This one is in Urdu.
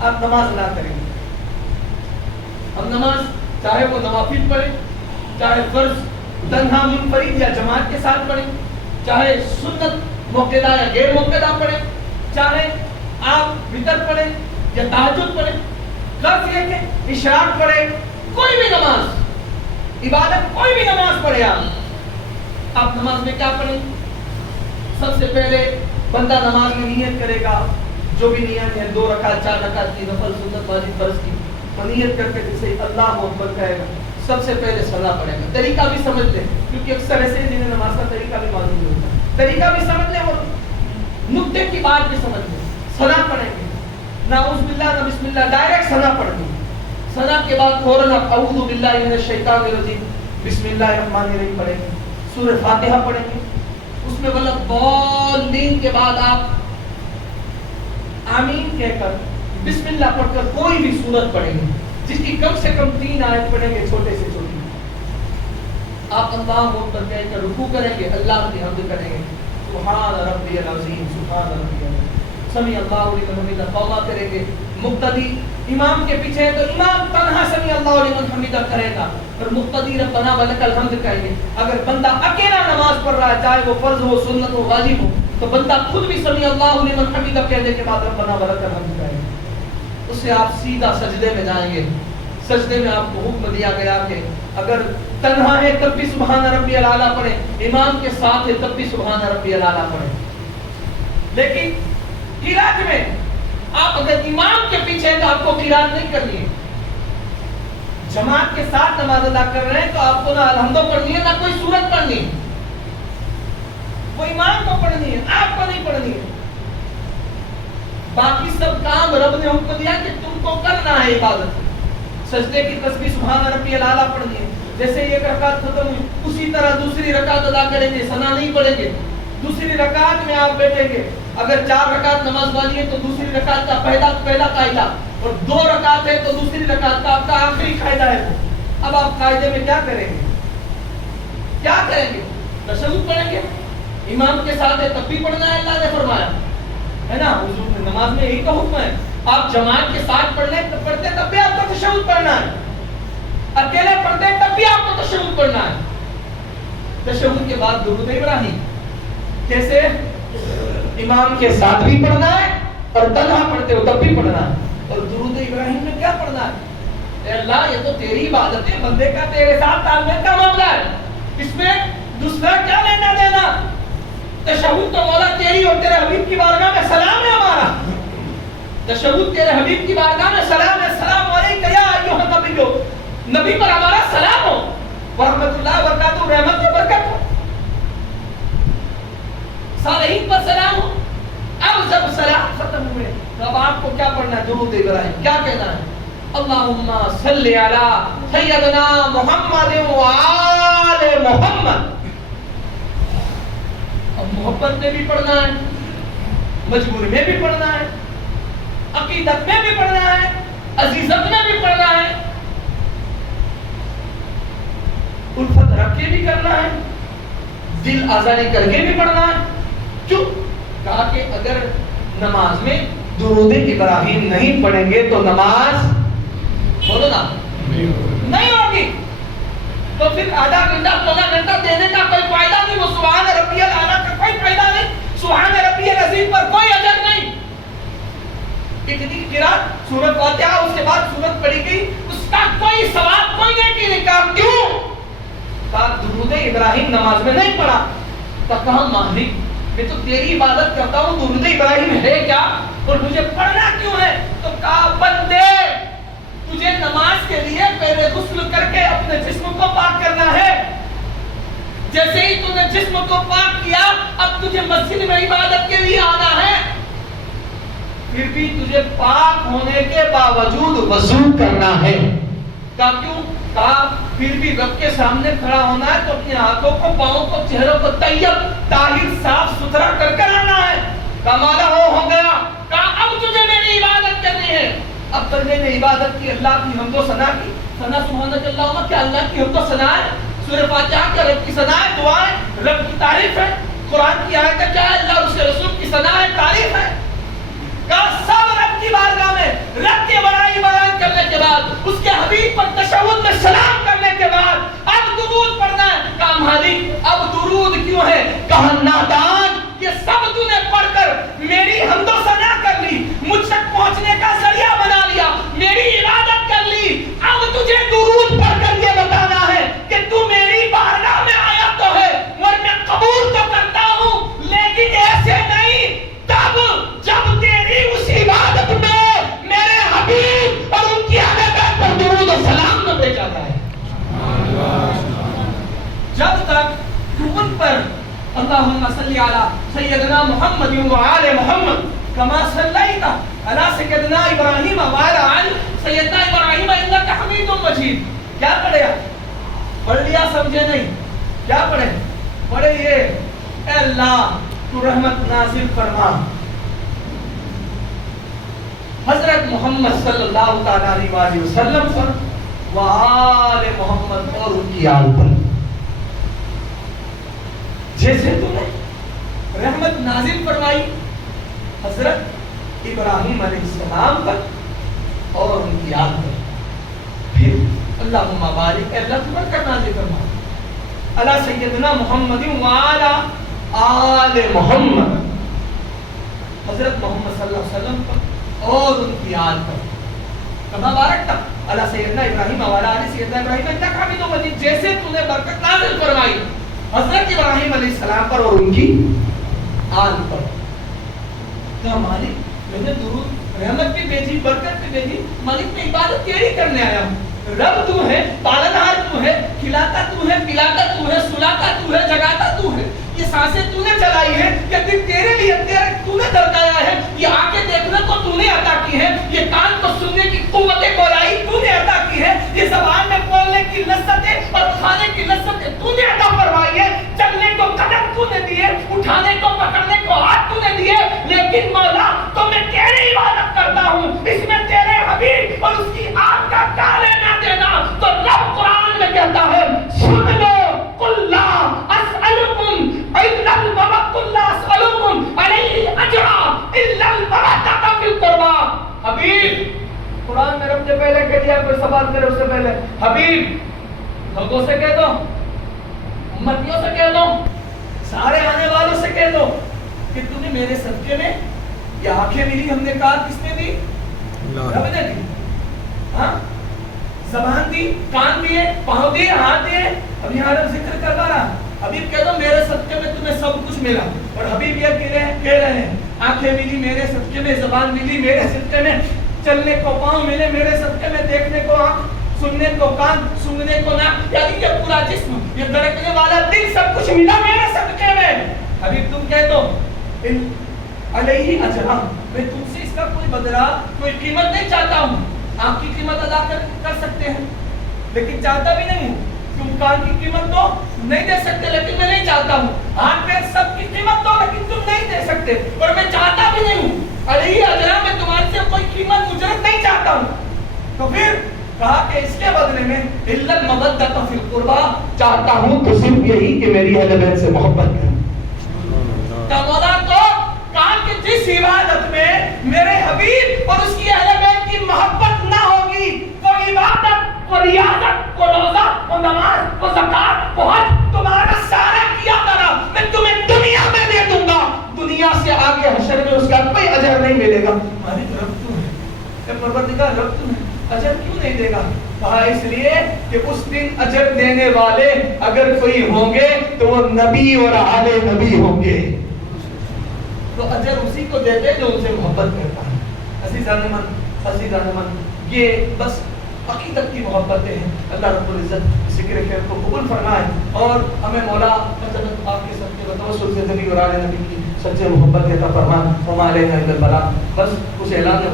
آپ نماز ادا کریں گے. اب نماز چاہے وہ نوافل پڑھے, چاہے فرض تنہا منفرد یا جماعت کے ساتھ پڑھیں, چاہے سنت موقعہ یا غیر موقعہ پڑھیں, چاہے آپ وتر پڑھیں یا تہجد پڑھیں, لفظ یہ کہ اشراق پڑھے, کوئی بھی نماز عبادت, کوئی بھی نماز پڑھے, آپ نماز میں کیا پڑھیں؟ سب سے پہلے بندہ نماز میں نیت کرے گا, جو بھی نیت ہے 2 رکعت 4 رکعت کی نفل سنت واجب فرض کی, تو نیت کر کے جسے اللہ اکبر کہے گا, سب سے پہلے صدا پڑھے گا. طریقہ بھی سمجھ لیں, کیونکہ اکثر ایسے جنہیں نماز کا طریقہ بھی معلوم نہیں ہوتا, طریقہ بھی سمجھ لیں اور نقطے کی بات بھی سمجھ لیں. صدا پڑھیں گے, نعوذ باللہ نہ بسم اللہ, ڈائریکٹ صدا پڑھ دیں. صدا کے بعد فوراً اعوذ باللہ من الشیطان الرجیم بسم اللہ الرحمن الرحیم پڑھیں گے, سورہ فاتحہ پڑھیں گے, اس میں والضالین کے بعد آپ آمین کہہ کر بسم اللہ پڑھ کر کوئی بھی سورت پڑھیں گے جس کی کم سے کم 3 آیت پڑھیں گے, چھوٹے سے چھوٹی. آپ اللہ اکبر کہہ کر رکوع کریں گے, اللہ کی حمد کریں گے, سبحان ربی العظیم سبحان ربی العظیم, سمیع اللہ لمن حمدہ توبہ کریں گے. مقتدی امام کے پیچھے ہے تو امام تنہا سمیع اللہ لمن حمدہ کرے گا اور مقتدی ربنا ولک الحمد کہیں گے. اگر بندہ اکیلا نماز پڑھ رہا ہے, چاہے وہ فرض ہو سنت ہو واجب ہو, تو بندہ خود بھی سمیع اللہ لمن حمدہ کہنے کے بعد ربنا ولک الحمد کہے گا. اس سے آپ سیدھا سجدے میں جائیں گے. سجدے میں آپ کو حکم دیا گیا کہ اگر تنہا ہے تب بھی سبحان ربی الاعلیٰ پڑھیں, امام کے ساتھ ہے تب بھی سبحان ربی الاعلیٰ پڑھیں. لیکن قرات میں آپ اگر امام کے پیچھے ہیں تو آپ کو قرات نہیں کرنی ہے. جماعت کے ساتھ نماز ادا کر رہے ہیں تو آپ کو نہ الحمدو پڑھنی ہے نہ کوئی سورت پڑھنی ہے. وہ امام کو پڑھنی ہے, آپ کو نہیں پڑھنی ہے. باقی سب کام رب نے حکم دیا کہ تم کو کرنا ہے عبادت. سجدے کی تسبیح سبحان ربی الاعلیٰ پڑھنی ہے. جیسے ایک رکعت ختم ہوئی اسی طرح دوسری رکعت ادا کریں گے, ثنا نہیں پڑھیں گے. دوسری رکعت میں آپ بیٹھیں گے, اگر 4 رکعت نماز والی ہے تو دوسری رکعت کا پہلا قاعدہ, اور 2 رکعت ہے تو دوسری رکعت کا آپ کا آخری قاعدہ ہے. اب آپ قاعدے میں کیا کریں گے؟ کیا کریں گے؟ تشہد پڑھیں گے. امام کے ساتھ ہے تب بھی پڑھنا ہے, اللہ نے فرمایا ہے نا, حضور نے نماز میں یہی تو حکم ہے. آپ جماعت کے ساتھ پڑھتے تب بھی آپ کو تشہد پڑھنا ہے, اکیلے پڑھتے تب بھی آپ کو تشہد پڑھنا ہے. تشہد کے بعد درود ابراہیم, کیسے؟ امام کے ساتھ بھی پڑھنا ہے اور تنہا پڑھتے ہو تب بھی پڑھنا ہے. اور درود ابراہیم میں کیا پڑھنا ہے؟ اے اللہ یہ تو تیری عبادت ہے, بندے کا تیرے ساتھ تعلق کا معاملہ ہے, اس میں دوسرا کیا لینا دینا. تشہد تو مولا تیری اور تیرے حبیب کی بارگاہ میں سلام ہے ہمارا. تشہد تیرے حبیب کی بارگاہ میں سلام ہے. السلام علیکم یا ایھا النبی, نبی پر ہمارا سلام ہو, ورحمۃ اللہ وبرکاتہ, رحمت و برکت ہو, صالحین پر سلام ہو. اب جب سلام ختم ہوئے تو اب آپ کو کیا پڑھنا ہے؟ درود ابراہیم. کیا کہنا ہے؟ اللہم صلی علی سیدنا محمد و آل محمد. اب محبت میں بھی پڑھنا ہے, مجبور میں بھی پڑھنا ہے, عقیدت میں بھی پڑھنا ہے, عزیزت میں بھی پڑھنا ہے, الفت رکھ کے بھی کرنا ہے, دل آزاری کر کے بھی پڑھنا ہے. کیوں؟ کہا کہ اگر نماز میں درود ابراہیم نہیں پڑھیں گے تو نماز بولو نا نہیں ہوگی. تو پھر آدھا گھنٹہ پونا گھنٹہ دینے کا کوئی فائدہ نہیں. وہ سبحان ربی الاعلیٰ کا کوئی فائدہ نہیں, سبحان ربی العظیم پر کوئی اجر نہیں. اتنی قرات سورۃ فاتحہ اس کے بعد سورت پڑھی گئی, اس کا کوئی ثواب کوئی نیکی نہیں. کہا کیوں؟ کہا درود ابراہیم نماز میں نہیں پڑھا. تو کہا مالک میں تو تیری عبادت کرتا ہوں, درود ابراہیم ہے کیا اور مجھے پڑھنا کیوں ہے؟ تو کہا بندے تجھے نماز کے لیے پہلے غسل کر کے اپنے جسم کو پاک کرنا ہے. جیسے ہی تم نے جسم کو پاک کیا اب تجھے مسجد میں عبادت کے لیے آنا ہے. پھر بھی تجھے پاک ہونے کے باوجود وضو کرنا ہے. کہا کیوں؟ کہا پھر بھی رب کے سامنے کھڑا ہونا ہے تو اپنے ہاتھوں کو, پاؤں کو, چہروں کو طیب طاہر صاف ستھرا کر کر آنا ہے. کمالا ہو گیا. کہا اب تجھے میری عبادت کرنی ہے. اب بندے نے عبادت کی, اللہ کی حمد و ثنا کی. ثنا سبحانک اللہم, کیا اللہ کی حمد و ثنا ہے؟ سورہ فاتحہ کا رب کی ثنا ہے, دعا ہے, رب کی تعریف ہے. قرآن کی آیت کیا ہے؟ اللہ اس کے رسول کی ثنا ہے, تعریف ہے. کہا سب رب کی بارگاہ میں رب کیوں ہے؟ کہا نادان، یہ سب تو نے پڑھ کر میری حمد و ثنا کر لی، مجھ تک پہنچنے کا ذریعہ بنا لیا، میری عبادت کر لی، اب تجھے درود پڑھ کر یہ بتانا ہے کہ تو میری بارگاہ میں آیا تو ہے، اور میں قبول تو کرتا ہوں، لیکن ایسے نہیں، تب جب تیری اس عبادت میں میرے حبیب اور ان کی اہل بیت پر درود و سلام نہ بھیجا جائے۔ جب تک ان پر اللہم صلی علی سیدنا محمد و آل محمد کما صلیت علی سیدنا ابراہیم و علی آل سیدنا ابراہیم انک حمید مجید، کیا پڑھے؟ پڑھ لیا سمجھے نہیں؟ کیا پڑھے؟ پڑھے یہ، اے اللہ تو رحمت نازل فرما حضرت محمد صلی اللہ تعالی علیہ وسلم پر و آل محمد اور ان کی آل پر، جیسے تو نے رحمت نازل فرمائی حضرت ابراہیم علیہ السلام پر اور ان کی آل پر، پھر اللہم بارک، اللہ تو برکت نازل فرما علی سیدنا محمد و علی آل محمد، حضرت محمد صلی اللہ علیہ وسلم پر اور ان کی آل پر، کما بارکتا علی سیدنا ابراہیم و علی آل سیدنا ابراہیم انک حمید مجید، جیسے تو نے برکت نازل فرمائی حضرت ابراہیم علیہ السلام پر اور ان کی آل پر۔ کہا مالک میں نے درود رحمت بھی بھیجی، برکت بھی بھیجی، مالک میں عبادت تیری کرنے آیا ہوں، رب تو ہے، پالنہار تو ہے، کھلاتا تو ہے، پلاتا تو ہے، سلاتا تو ہے، جگاتا تو ہے، یہ سانسیں تو نے چلائی ہے، یہ دل تیرے لیے تو نے درکایا ہے، یہ آنکھیں دیکھنے کو تو نے عطا کی ہے، یہ کان کو سننے کی قوت گولائی تو نے عطا کی ہے، یہ زبان میں بولنے کی لذتیں اور کھانے کی لذتیں تو نے عطا فرمائی ہے، چلنے کو قدم تو نے دیے، اٹھانے کو پکڑنے کو ہاتھ تو نے دیے، لیکن مولا تو میں تیری عبادت کرتا ہوں، اس میں تیرے حبیب اور اس کی آنکھ کا کیا لینا دینا؟ تو رب قرآن میں کہتا ہے سن لو، قل لا اسألکم الا قل لا اسألکم علیہ اجرا الا المودۃ فی القربى۔ حبیب، قرآن میں رب نے پہلے کہہ دیا، کوئی سوال کرے اس سے پہلے حبیب لوگوں سے کہہ دو، امتیوں سے کہہ دو، سارے آنے والوں سے کہہ دو کہ تم نے میرے صدقے میں یہ آنکھیں ملی، ہم نے کہا کس نے دی؟ رب نے دی، ہاں، زبان دی، کان دیے، پاؤں دیے، ہاتھ دیے، اب یہاں رب ذکر کروا رہا، حبیب کہہ دو میرے صدقے میں تمہیں سب کچھ ملا، اور حبیب یہ کہہ رہے ہیں آنکھیں ملی میرے صدقے میں، زبان ملی میرے صدقے میں، چلنے کو پاؤں ملے میرے صدقے میں، دیکھنے کو آنکھ، سننے کو کان، سننے کو ناک، یعنی یہ پورا جسم، یہ دھڑکنے والا دل، سب کچھ ملا میرے صدقے میں۔ حبیب تم کہہ دو علیہ اجرا، میں تم سے اس کا کوئی بدلہ، کوئی قیمت نہیں چاہتا ہوں، آپ کی قیمت ادا کر سکتے ہیں لیکن چاہتا بھی نہیں ہوں، تم کان کی قیمت دو نہیں دے سکتے لیکن میں نہیں چاہتا ہوں، ہاتھ پیر سب کی قیمت دو لیکن تم نہیں دے سکتے اور میں چاہتا بھی نہیں ہوں، علیہ اجرا، میں تمہارے سے کوئی قیمت اجرت نہیں چاہتا ہوں۔ تو پھر کہا کہ اس کے بدلے میں الا المودۃ فی القربى، چاہتا ہوں تو صرف یہی کہ میری اہل بیت سے محبت کریں۔ مولا تو کہا کہ جس عبادت میں میرے حبیب اور اس کی اہل بیت کی محبت نہ ہوگی، وہ عبادت، وہ ریاضت، وہ روزہ، وہ نماز، وہ زکات، وہ حج، تمہارا سارا کیا کرا میں تمہیں دنیا میں دے دوں گا، دنیا سے آگے حشر میں اس کا کوئی اجر نہیں ملے گا۔ مالک رب تو ہے، اے پروردگار رب تو ہے، اجر کیوں نہیں دے گا؟ کہا اس لیے کہ اس دن اجر دینے والے اگر کوئی ہوں گے تو وہ نبی اور آل نبی ہوں گے، تو اجر اسی کو دیتے جو ان سے محبت کرتا ہے۔ عزیزان من، یہ بس عقیدت کی محبتیں ہیں، اللہ رب العزت ذکر خیر کو قبول فرمائے اور ہمیں مولا آپ کے سب کے توسل سے نبی اور آل نبی کی سچے محبت عطا فرمائے۔ ہمارے بس اس اعلان